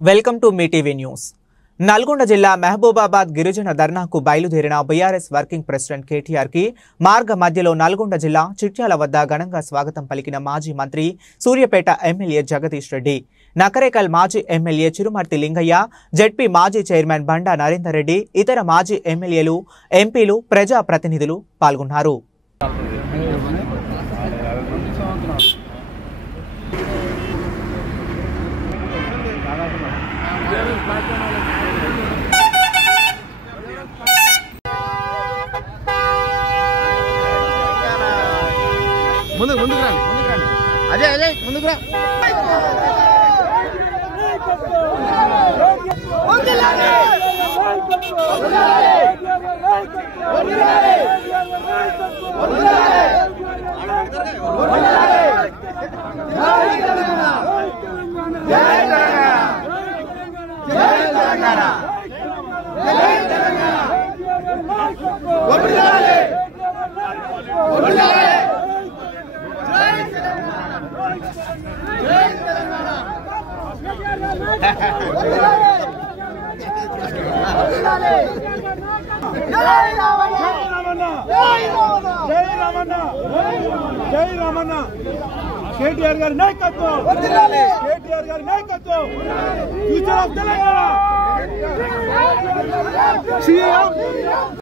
Welcome to me TV news. Nalgonda జిల్లా మహబూబాబాద్ గిరిజన ధర్నాకు బయలుదేరిన బీఆర్ఎస్ వర్కింగ్ ప్రెసిడెంట్ కేటీఆర్ కి మార్గ మధ్యలో నల్గొండ జిల్లా చిట్యాల వద్ద ఘనంగా స్వాగతం పలికిన మాజీ మంత్రి సూర్యాపేట ఎమ్మెల్యే జగదీష్ రెడ్డి, నకరేకల్ మాజీ ఎమ్మెల్యే చిరుమర్తి లింగయ్య, జెడ్పీ మాజీ చైర్మన్ బండా నరేందర్ రెడ్డి, ఇతర మాజీ ఎమ్మెల్యేలు, ఎంపీలు, ప్రజా ప్రతినిధులు పాల్గొన్నారు. ముందుకు రండి అజయ్ ముందుకు రా. కేటీఆర్ గారి నాయకత్వం, కేటీఆర్ గారి నాయకత్వం, ఫ్యూచర్ ఆఫ్ తెలంగాణ.